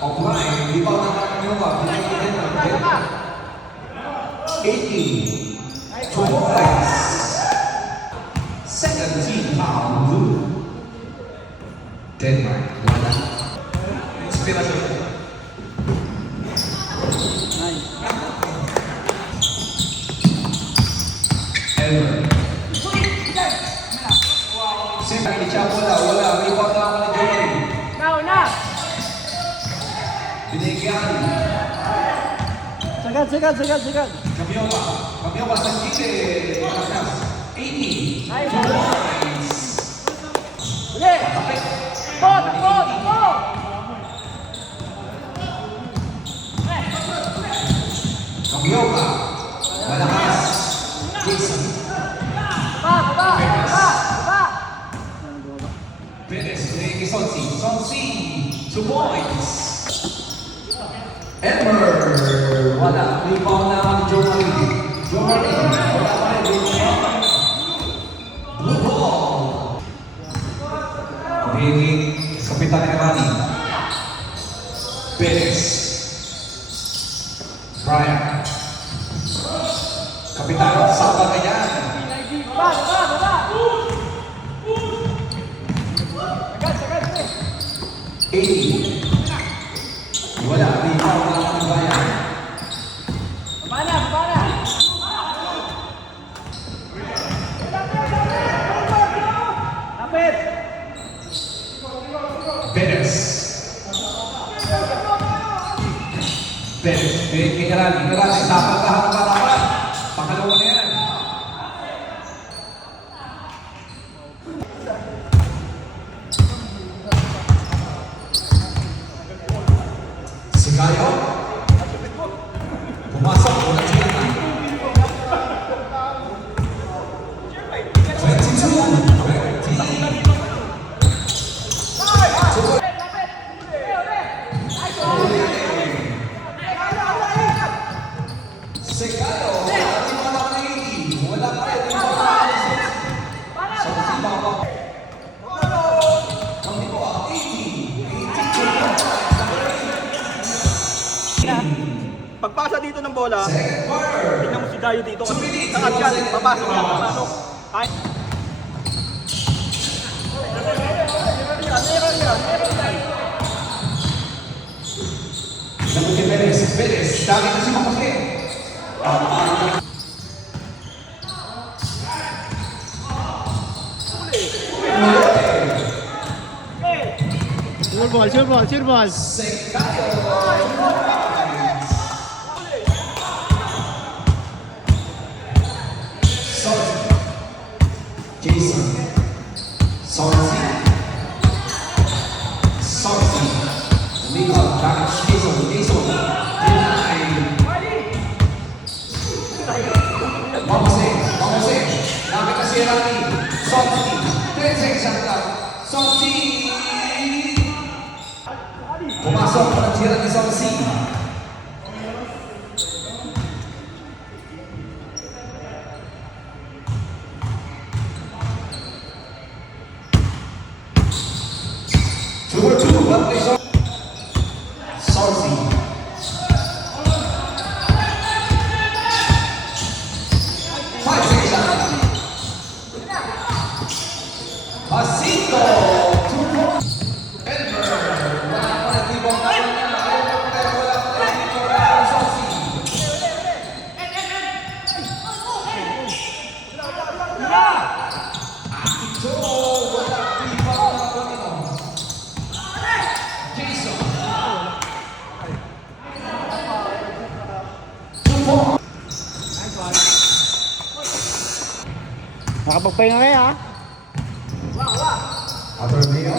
Offline, di ba naman nyo ba? Binigyan ng 80. 2 points. 17 pounds. Denmark, wala. Inspirasyon. Elmer. Siyempre, hindi siya wala. Rebound na ako ni Joey. Una! Binigyan. Sagad! Kamyoba sa Chile. 80. Nice. 2 points. Uli! Tapik. Takbo! Kamyoba. Malakas. Jason. Baba! Perez. Binigyan Sonsi. Sonsi. 2 points. Elmer. Wala. Rebound na ang Joe Marie. Wala pa rin. Rebound. Blue ball. Pagiging Kapitan Erani. Perez. Brian. Kapitan, saba ka yan. Baba! Sagad! 80. Wala. Rebound na ang Brian. Baba! Kapit! Perez. Binigyan Erani. Dapat kahapon. Pangalawa na yan. Sigayo. Pumasok. Walang sila. 22. Sigayo. Wala pa rin. Sa baba. Kami po, 80. Pagpasa dito ng bola, Second quarter. tingnan mo si Dayo dito kasi saan yan, papasok. Kahit Sabi kay Perez, dami na si Makasli. Sure ball! Sigayo. Sonsi. Jason. Sonsi. Legal. Jason. Denied. Vamos in. Lapit na si Rani. Sonsi. 10 seconds lang. Sonsi. Pumasok pa ng tira ni Sonsi. One play Sonsi. Five seconds lang. Pasito. 2 points. Elmer. Wala pa rin rebound. Wala pa rin rebound. Sonsi. Ito. Wala rebound. Jason. 2 points. Nakapagpahinga kayo ha? Atorneo.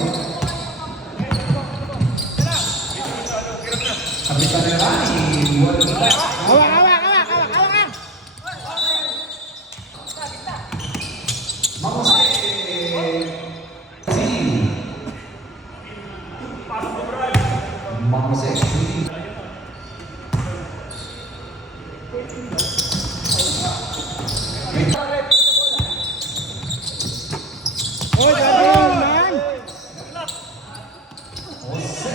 Kapitan Erani. Hawak! Mamose. Mamose. Oy, galing man! Jose.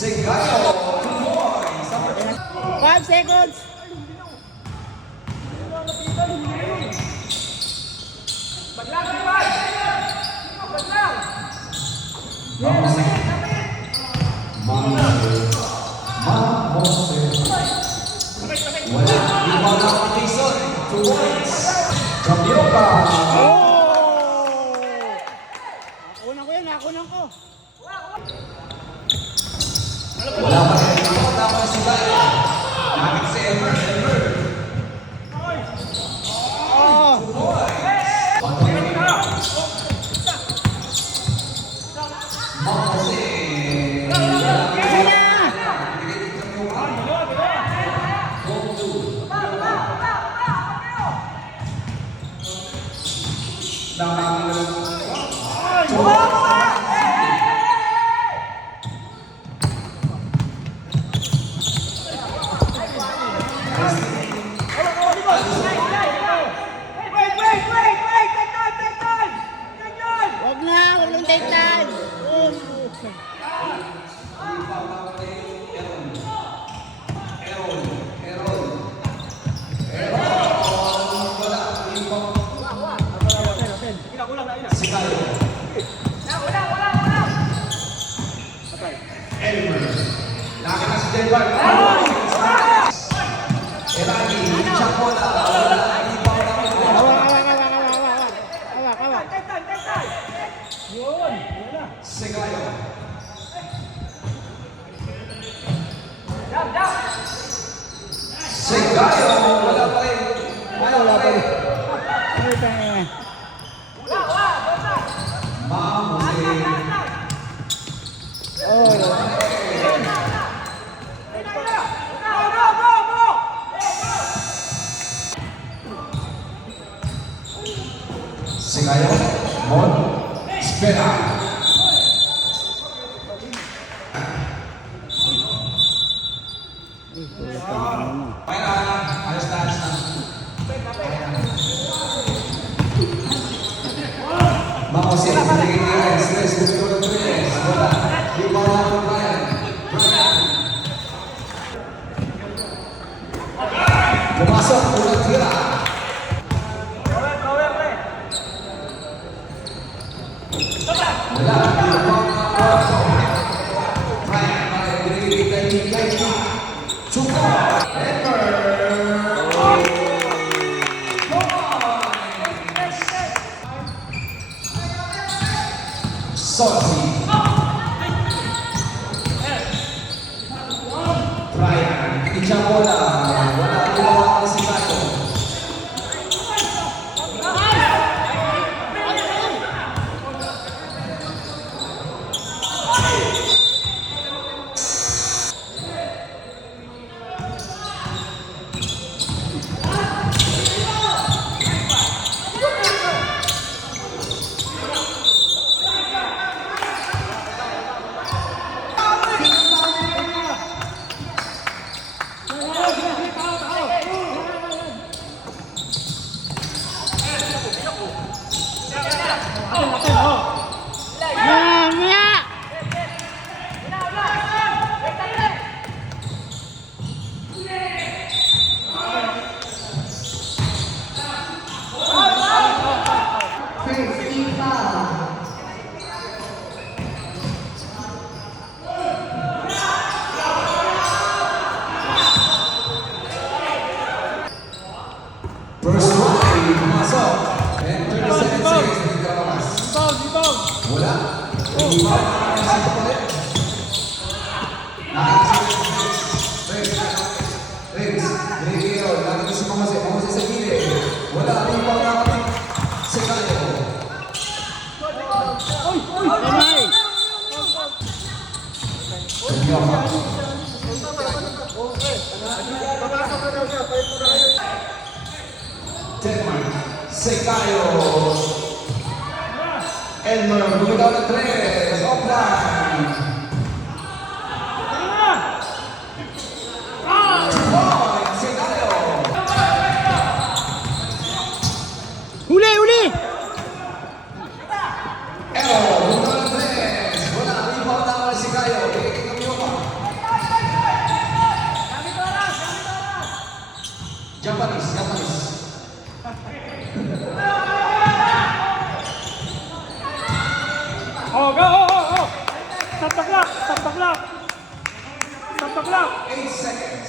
Segayo, 2 points. 5 seconds. Wala. Rebound na kay Jason. 2 points. Tapioca. Oh! Nakunan ko yan, nakunan ko. Wala pa rin rebound. Tapos si Gayo. Nakit si Elmer. Oh! Ayan na! Wag na, wag nang take time. Oh. Elmer. Laki na si Denver. Elani. Chapola. Rebound na kay Awak. Segayo. Segayo. Wala pa rin. Wala pa rin. Ano tayo? Mamose. Oh. Segayo. Mon. Espera. Kaya na. Ayos na. Mamose. Sige. Wala. Rebound na kay Brian. Pumasok. Ulang tira. Wala. Rebound na kwarto. Brian. Binigay kay Chuka. Denver. Sosi. Brian. Hindi bola. Wala rebound si Sato. Mamaya! First one. Pumasok. And 30 seconds. Wala. Rebound na kay Sato ulit. Rings. Binigay yun. Lagi ko si Mamose. Mamose sa gilid. Wala. Rebound na kay Segayo. Kamay! Tapioca. Denmark. Segayo. Elmer. Bumitaw ng 3. Offline. Segayo. Huli! Ero. Bumitaw ng 3. Wala. Rebound na kay Segayo. Binigay kay Tapioca. clock! Stop the clock! Stop the clock! 8 seconds.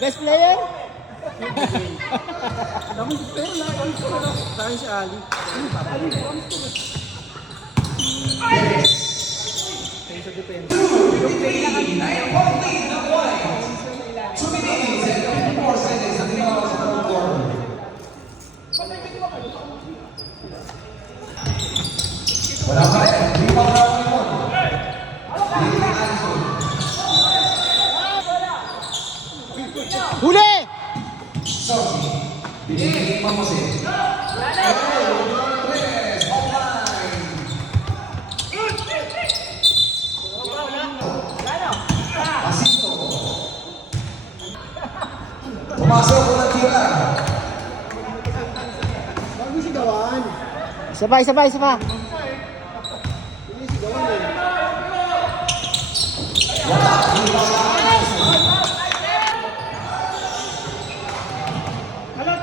Best player? Tayo si Ali. Wala pa rin. Rebound na ang limon. Huli! Sophie. Binigay pa mo siya. Asito. Pumasok ko ng tira. Isa pa.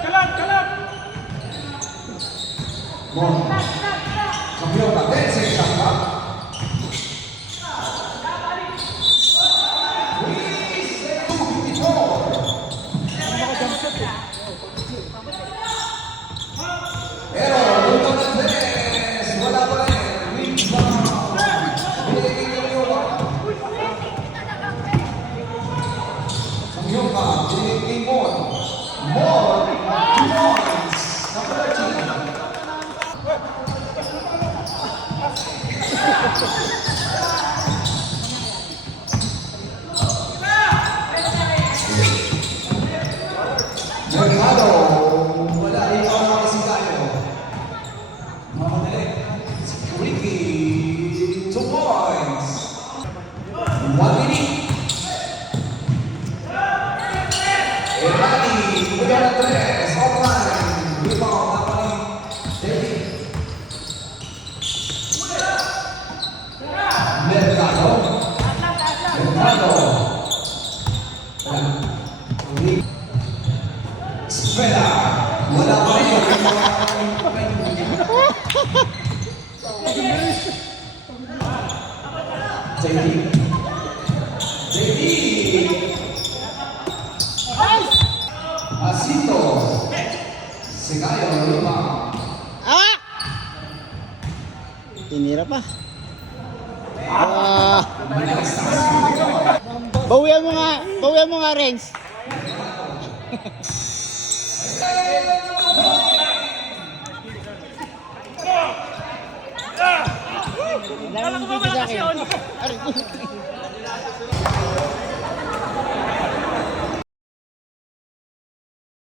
Kalat! Mon. Cambió la tensa en Chapa. Pero, luto ng tres. Wala pa rin. Rebound. Binigay niya yung Cambió pa. Binigay Mon. Mon. 2 points. Number 13. Mercado, wala rin ako mga kasitayo. Mamadali. Ricky, 2 points. 1 minute. Erani, mula na 3, offline. Rebound, napaling. David. Mercado. Wala. Espera, wala pa rin yung JD. Asito. Sigayo, lima. Ah! Tinira pa. Bawian mo nga, Renz. Lalo mo dito sa akin.